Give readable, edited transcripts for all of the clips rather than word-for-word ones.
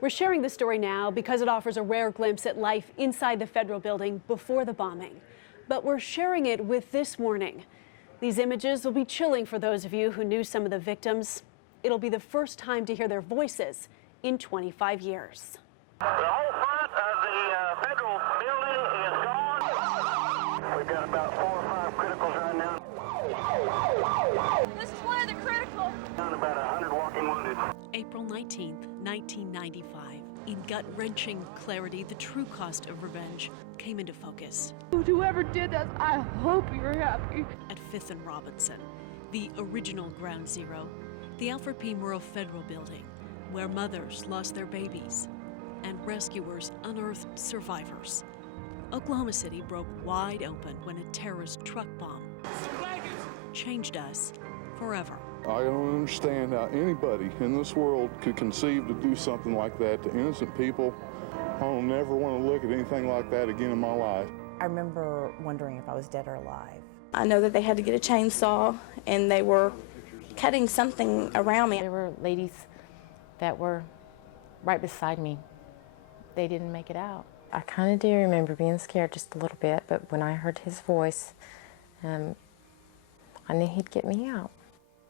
We're sharing this story now because it offers a rare glimpse at life inside the federal building before the bombing. But we're sharing it with this warning. These images will be chilling for those of you who knew some of the victims. It'll be the first time to hear their voices in 25 years. The whole front of the federal building is gone. We've got about 4 or 5 criticals right now. This is one of the critical. Down about 100 walking wounded. April 19th, 1995. In gut-wrenching clarity, the true cost of revenge came into focus. Whoever did this, I hope you're happy. At 5th and Robinson, the original ground zero, the Alfred P. Murrah Federal Building, where mothers lost their babies and rescuers unearthed survivors. Oklahoma City broke wide open when a terrorist truck bomb changed us forever. I don't understand how anybody in this world could conceive to do something like that to innocent people. I don't never want to look at anything like that again in my life. I remember wondering if I was dead or alive. I know that they had to get a chainsaw and they were cutting something around me. There were ladies that were right beside me. They didn't make it out. I kind of do remember being scared just a little bit, but when I heard his voice, I knew he'd get me out.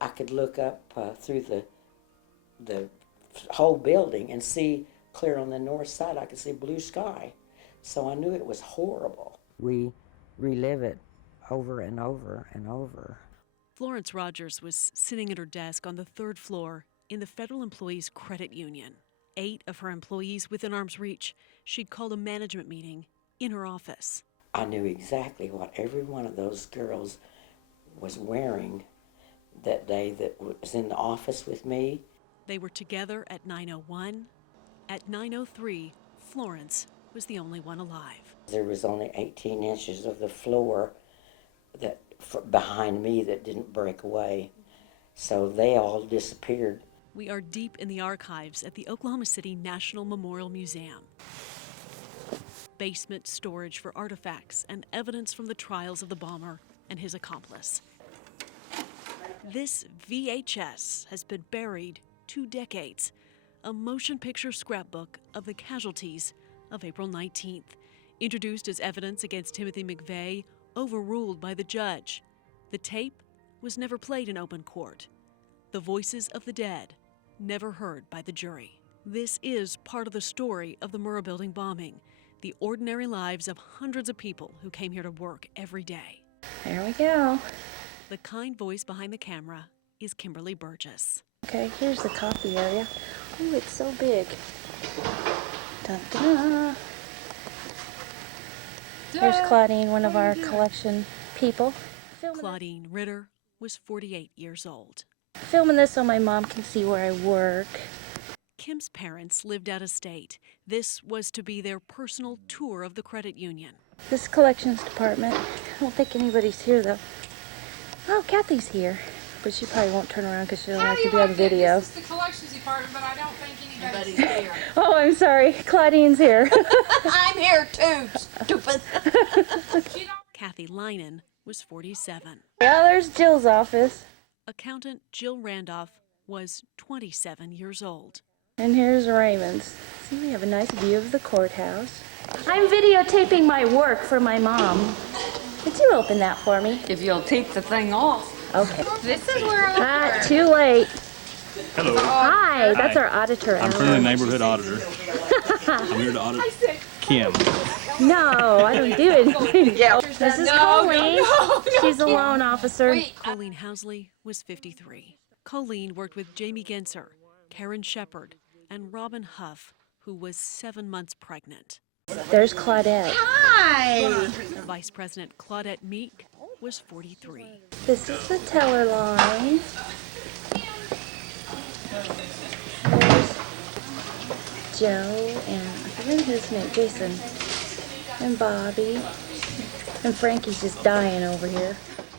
I could look up through the whole building and see clear on the north side. I could see blue sky. So I knew it was horrible. We relive it over and over and over. Florence Rogers was sitting at her desk on the 3rd floor in the Federal Employees Credit Union. 8 of her employees within arm's reach. She'd called a management meeting in her office. I knew exactly what every one of those girls was wearing that day that was in the office with me. They were together at 9:01. At 9:03, Florence was the only one alive. There was only 18 inches of the floor that behind me that didn't break away. So they all disappeared. We are deep in the archives at the Oklahoma City National Memorial Museum. Basement storage for artifacts and evidence from the trials of the bomber and his accomplice. This VHS has been buried 2 decades, a motion picture scrapbook of the casualties of April 19th, introduced as evidence against Timothy McVeigh, overruled by the judge. The tape was never played in open court. The voices of the dead, never heard by the jury. This is part of the story of the Murrah Building bombing, the ordinary lives of hundreds of people who came here to work every day. There we go. The kind voice behind the camera is Kimberly Burgess. Okay, here's the copy area. Oh, it's so big. Dun, dun, dun. There's Claudine, one of our collection people. Claudine Ritter was 48 years old. Filming this so my mom can see where I work. Kim's parents lived out of state. This was to be their personal tour of the credit union. This collections department. I don't think anybody's here though. Oh, Kathy's here, but she probably won't turn around because she don't like to be on video. This is the collections department, but I don't think anybody's here. Oh, I'm sorry. Claudine's here. I'm here too, stupid. Kathy Linen was 47. Yeah, there's Jill's office. Accountant Jill Randolph was 27 years old. And here's Raymond's. See, we have a nice view of the courthouse. I'm videotaping my work for my mom. Could you open that for me? If you'll take the thing off. Okay. This is where I work. Too late. Hello. Hi, that's our auditor. I'm from the neighborhood auditor. I'm here to audit Kim. No, I don't do anything. This is Colleen. She's a loan officer. Colleen Housley was 53. Colleen worked with Jamie Genser, Karen Shepard, and Robin Huff, who was 7 months pregnant. There's Claudette. Hi. Vice President Claudette Meek was 43. This is the teller line. There's Joe and I forget his name, Jason, and Bobby. And Frankie's just dying over here.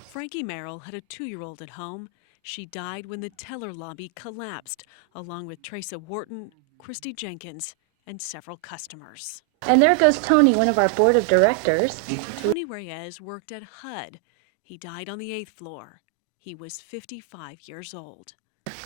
Frankie Merrill had a 2-year-old at home. She died when the teller lobby collapsed, along with Teresa Wharton, Christy Jenkins, and several customers. And there goes Tony, one of our board of directors. Tony Reyes worked at HUD. He died on the 8th floor. He was 55 years old.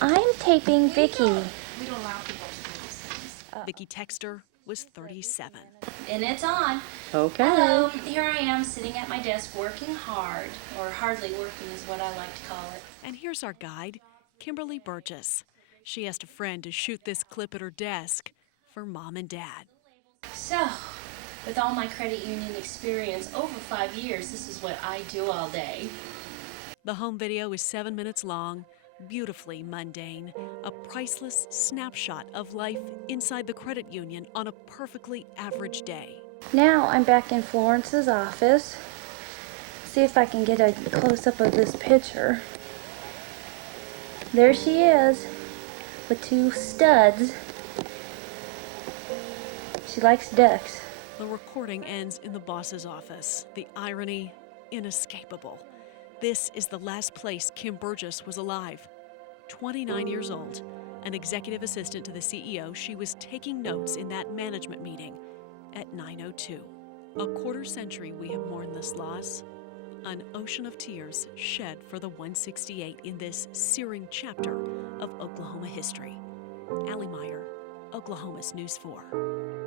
I'm taping Vicky. We don't allow people to do these things. Vicki Texter was 37. And it's on. Okay. Hello, here I am sitting at my desk working hard, or hardly working is what I like to call it. And here's our guide, Kimberly Burgess. She asked a friend to shoot this clip at her desk for Mom and Dad. So, with all my credit union experience over 5 years, this is what I do all day. The home video is 7 minutes long, beautifully mundane, a priceless snapshot of life inside the credit union on a perfectly average day. Now I'm back in Florence's office. See if I can get a close-up of this picture. There she is with 2 studs. She likes ducks. The recording ends in the boss's office. The irony, inescapable. This is the last place Kim Burgess was alive. 29 years old, an executive assistant to the CEO, she was taking notes in that management meeting at 9:02. A quarter century we have mourned this loss. An ocean of tears shed for the 168 in this searing chapter of Oklahoma history. Allie Meyer, Oklahoma's News 4.